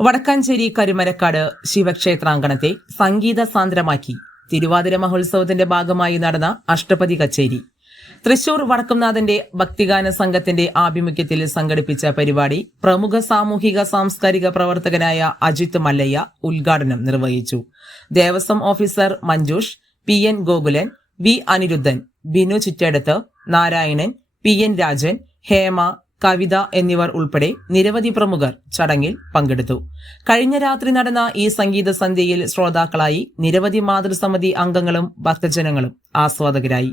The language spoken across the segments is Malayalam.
വടക്കാഞ്ചേരി കരുമരക്കാട് ശിവക്ഷേത്രാങ്കണത്തെ സംഗീത സാന്ദ്രമാക്കി തിരുവാതിര മഹോത്സവത്തിന്റെ ഭാഗമായി നടന്ന അഷ്ടപതി കച്ചേരി. തൃശൂർ വടക്കുംനാഥന്റെ ഭക്തിഗാന സംഘത്തിന്റെ ആഭിമുഖ്യത്തിൽ സംഘടിപ്പിച്ച പരിപാടി പ്രമുഖ സാമൂഹിക സാംസ്കാരിക പ്രവർത്തകനായ അജിത് മല്ലയ്യ ഉദ്ഘാടനം നിർവഹിച്ചു. Devaswom officer Manjush, PN Gokulan, V Anirudhan, Binu Chittedath, Narayanan, PN Rajan, Hema, Kavitha എന്നിവർ ഉൾപ്പെടെ നിരവധി പ്രമുഖർ ചടങ്ങിൽ പങ്കെടുത്തു. കഴിഞ്ഞ രാത്രി നടന്ന ഈ സംഗീത സന്ധ്യയിൽ ശ്രോതാക്കളായി നിരവധി മാതൃസമിതി അംഗങ്ങളും ഭക്തജനങ്ങളും ആസ്വാദകരായി.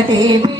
Devi